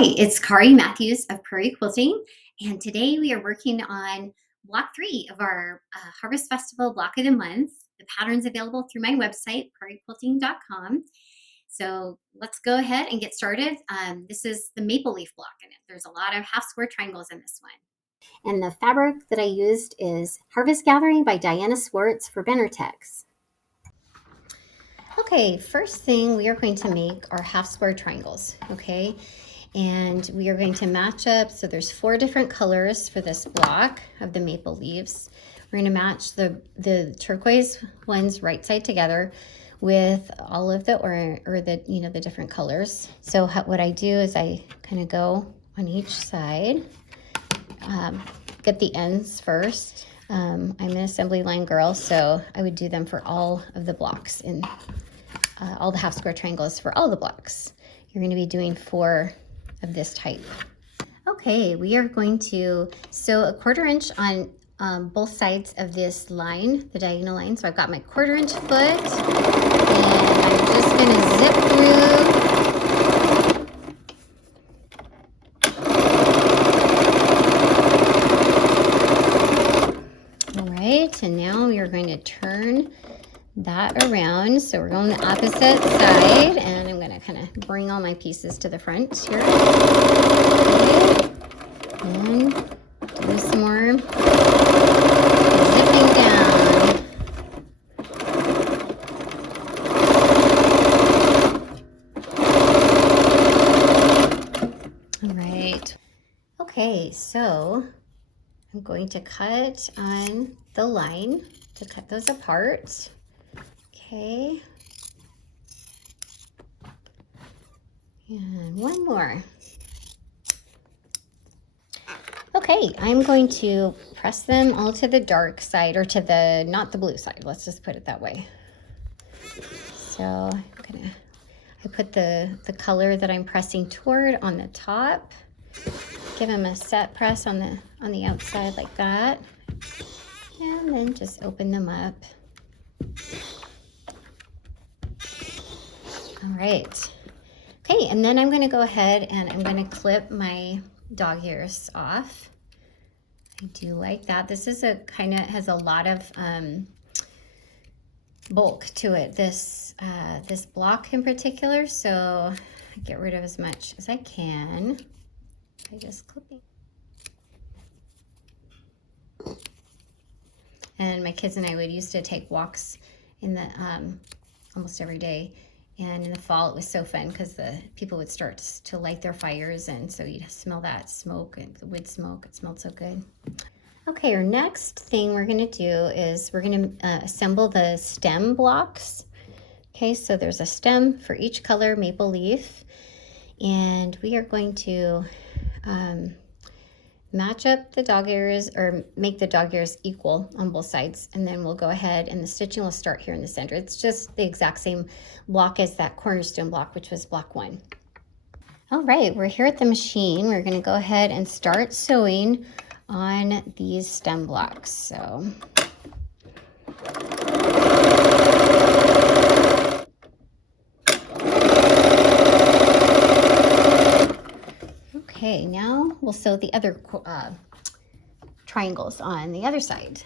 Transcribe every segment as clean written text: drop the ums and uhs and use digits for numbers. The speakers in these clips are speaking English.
Hi, it's Kari Matthews of Prairie Quilting, and today we are working on block 3 of our Harvest Festival block of the month. The pattern's available through my website, prairiequilting.com. So let's go ahead and get started. This is the maple leaf block in it. There's a lot of half square triangles in this one. And the fabric that I used is Harvest Gathering by Diana Swartz for Benertex. Okay, first thing we are going to make are half square triangles, okay? And we are going to match up, so there's 4 different colors for this block of the maple leaves. We're going to match the turquoise ones right side together with all of the the different colors. So what I do is I kind of go on each side, get the ends first. I'm an assembly line girl, so I would do them for all of the blocks in all the half square triangles for all the blocks. You're going to be doing 4 of this type. Okay, we are going to sew a 1/4 inch on both sides of this line, the diagonal line. So I've got my 1/4 inch foot, and I'm just going to zip through. All right, and now we are going to turn that around. So we're going the opposite side, and I'm going to kind of bring all my pieces to the front here. Okay. And do some more zipping down. All right. Okay, so I'm going to cut on the line to cut those apart. Okay. And one more. Okay, I'm going to press them all to the dark side, or to the, not the blue side, let's just put it that way. So I put the color that I'm pressing toward on the top. Give them a set press on the outside like that. And then just open them up. All right. Okay, and then I'm going to go ahead and I'm going to clip my dog ears off. I do like that. This is has a lot of bulk to it, this block in particular, so I get rid of as much as I can by just clipping. And my kids and I would used to take walks in the almost every day. And in the fall, it was so fun because the people would start to light their fires, and so you'd smell that smoke, and the wood smoke. It smelled so good. Okay, our next thing we're going to do is we're going to assemble the stem blocks. Okay, so there's a stem for each color maple leaf, and we are going to match up the dog ears, or make the dog ears equal on both sides, and then we'll go ahead and the stitching will start here in the center. It's just the exact same block as that cornerstone block, which was block 1. All right, we're here at the machine. We're going to go ahead and start sewing on these stem blocks. So okay, now we'll sew the other triangles on the other side.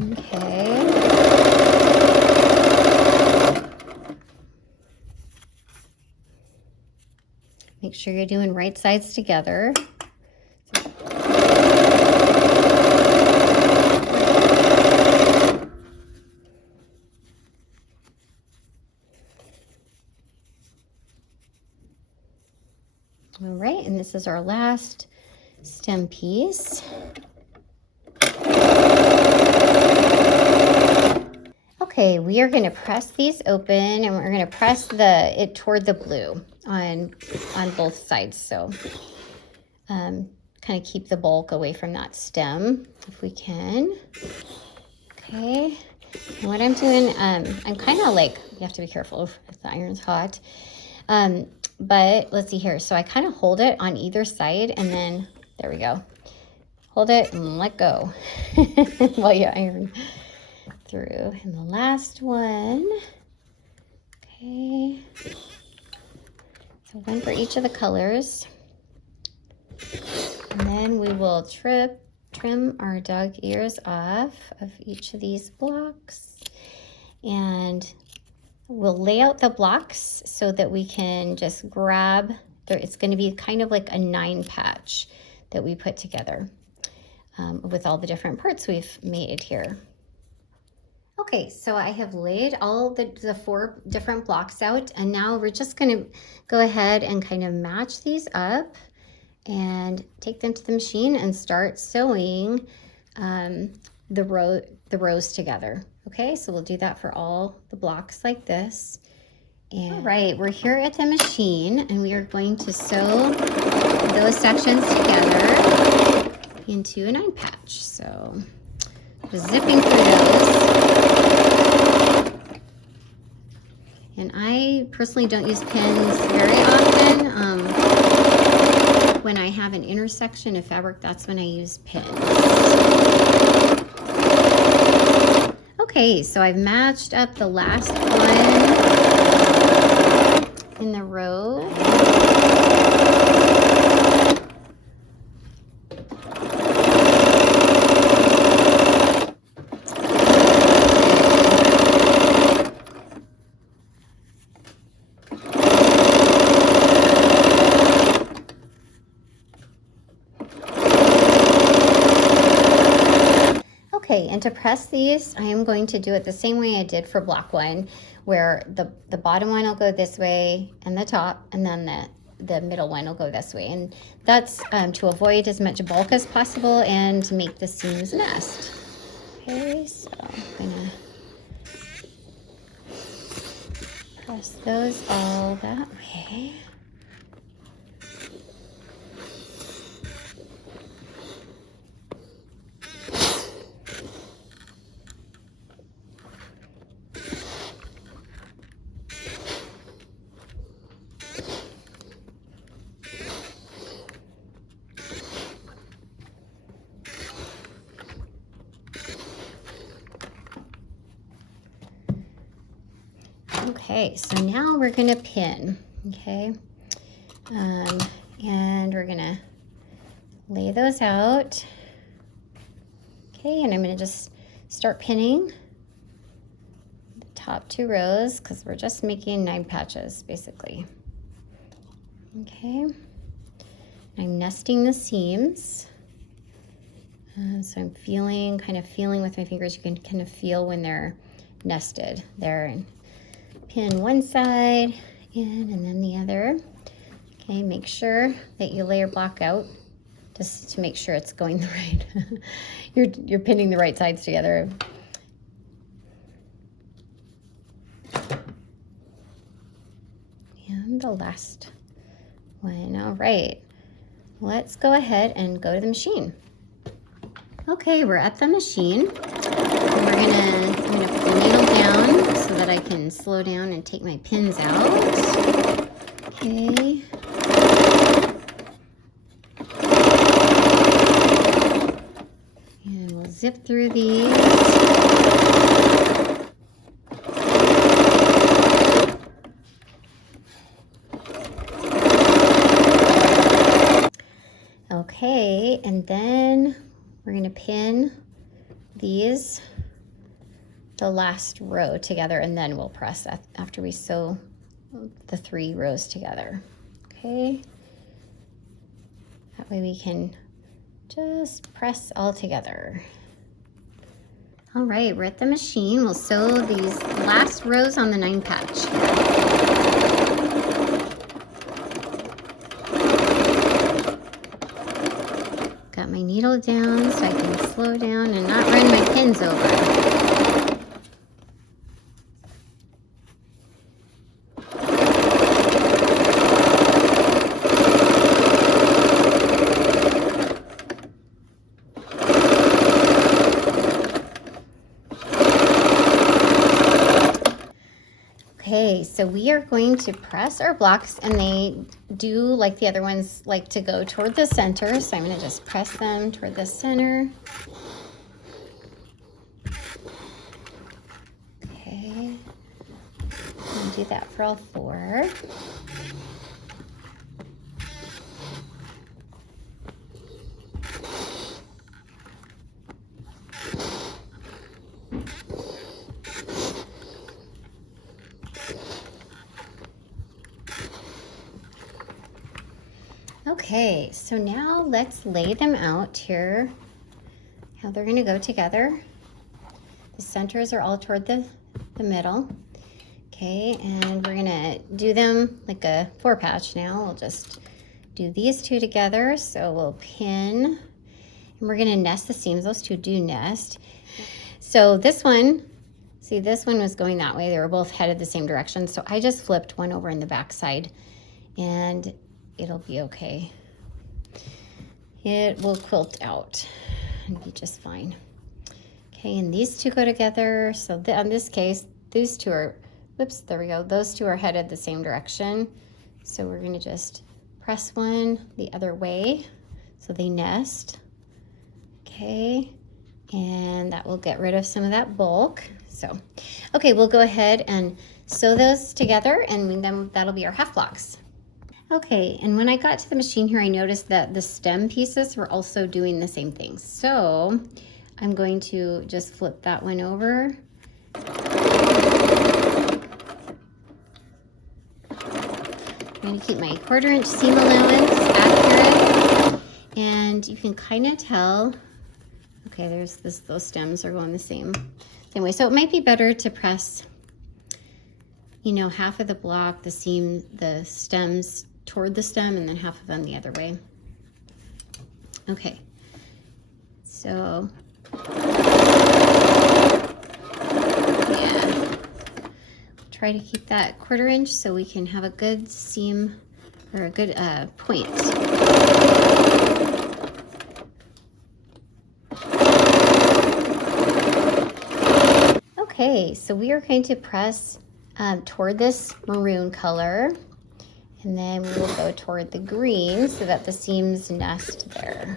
Okay. Make sure you're doing right sides together. All right, and this is our last stem piece. Okay, we are going to press these open, and we're going to press it toward the blue on both sides. So kind of keep the bulk away from that stem if we can. Okay, and what I'm doing, I'm kind of like, you have to be careful if the iron's hot. But let's see here. So I kind of hold it on either side and then There we go. Hold it and let go while you iron through. And the last one. Okay. So one for each of the colors. And then we will trim our dog ears off of each of these blocks. And we'll lay out the blocks so that we can just grab, it's going to be kind of like a 9 patch that we put together with all the different parts we've made here. Okay, so I have laid all the 4 different blocks out, and now we're just going to go ahead and kind of match these up and take them to the machine and start sewing the rows together. Okay, so we'll do that for all the blocks like this. And all right, we're here at the machine, and we are going to sew those sections together into a 9 patch. So just zipping through those. And I personally don't use pins very often. When I have an intersection of fabric, that's when I use pins. Okay, so I've matched up the last one in the row. Okay, and to press these, I am going to do it the same way I did for block 1, where the bottom one will go this way and the top, and then the middle one will go this way. And that's to avoid as much bulk as possible and make the seams nest. Okay, so I'm gonna press those all that way. Okay, so now we're gonna pin, okay? And we're gonna lay those out. Okay, and I'm gonna just start pinning the top 2 rows because we're just making 9 patches basically. Okay, I'm nesting the seams. So I'm kind of feeling with my fingers. You can kind of feel when they're nested there. And pin one side in and then the other. Okay, make sure that you lay your block out just to make sure it's going the right. You're pinning the right sides together. And the last one. All right, let's go ahead and go to the machine. Okay, we're at the machine. And I'm gonna put the needle down so that I can slow down and take my pins out. Okay. And we'll zip through these. Okay, and then we're going to pin these, the last row together, and then we'll press after we sew the 3 rows together. Okay, that way we can just press all together. All right, we're at the machine. We'll sew these last rows on the 9 patch. Got my needle down so I can slow down and not run my pins over. Okay, so we are going to press our blocks, and they do, like the other ones, like to go toward the center. So I'm going to just press them toward the center. Okay. And do that for all 4. Okay, so now let's lay them out here, how they're gonna go together. The centers are all toward the middle. Okay, and we're gonna do them like a 4 patch now. We'll just do these 2 together. So we'll pin, and we're gonna nest the seams. Those 2 do nest. So this one, see, this one was going that way. They were both headed the same direction. So I just flipped one over in the back side, and it'll be okay. It will quilt out and be just fine. Okay, and these 2 go together. So in this case, these 2 are, whoops, there we go. Those 2 are headed the same direction. So we're gonna just press one the other way so they nest. Okay, and that will get rid of some of that bulk. So, okay, we'll go ahead and sew those together, and then that'll be our half blocks. Okay, and when I got to the machine here, I noticed that the stem pieces were also doing the same thing. So I'm going to just flip that one over. I'm going to keep my 1/4 inch seam allowance accurate, and you can kind of tell, okay, there's this, those stems are going the same way. So it might be better to press, you know, half of the block, the seam, the stems toward the stem, and then half of them the other way. Okay, so yeah, try to keep that 1/4 inch so we can have a good seam, or a good point. Okay, so we are going to press toward this maroon color, and then we will go toward the green so that the seams nest there.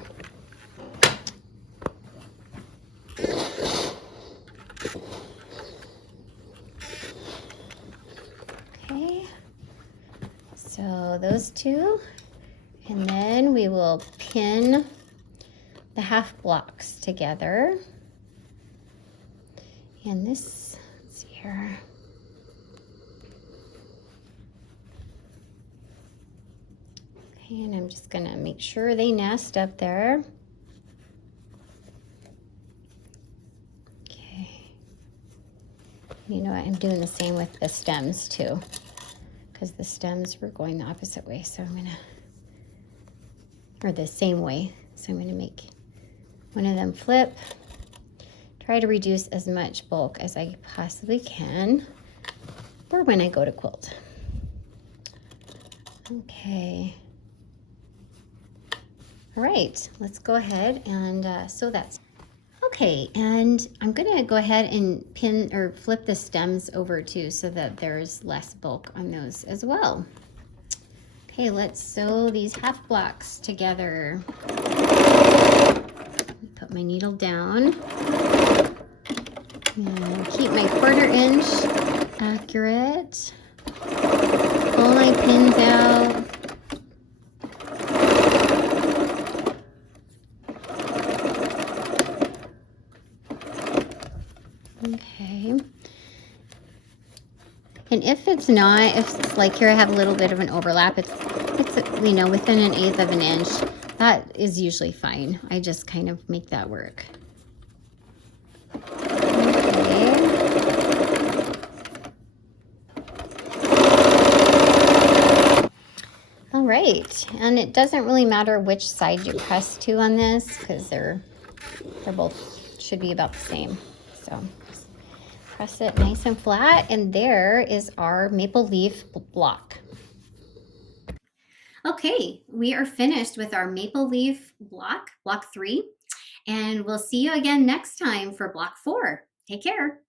Okay, so those 2, and then we will pin the half blocks together. And this, let's see here. Okay, and I'm just gonna make sure they nest up there. Okay. You know what, I'm doing the same with the stems too, because the stems were going the opposite way. So I'm gonna, or the same way. So I'm gonna make one of them flip. Try to reduce as much bulk as I possibly can for when I go to quilt. Okay. All right, let's go ahead and sew that. Okay, and I'm gonna go ahead and pin or flip the stems over too so that there's less bulk on those as well. Okay, let's sew these half blocks together. Put my needle down. And keep my 1/4 inch accurate. Pull my pins out. Okay. And if it's not, if it's like here I have a little bit of an overlap, it's you know, within 1/8 of an inch, that is usually fine. I just kind of make that work. All right, and it doesn't really matter which side you press to on this because they're both should be about the same. So press it nice and flat, and there is our maple leaf block. Okay, we are finished with our maple leaf block, block 3, and we'll see you again next time for block 4. Take care.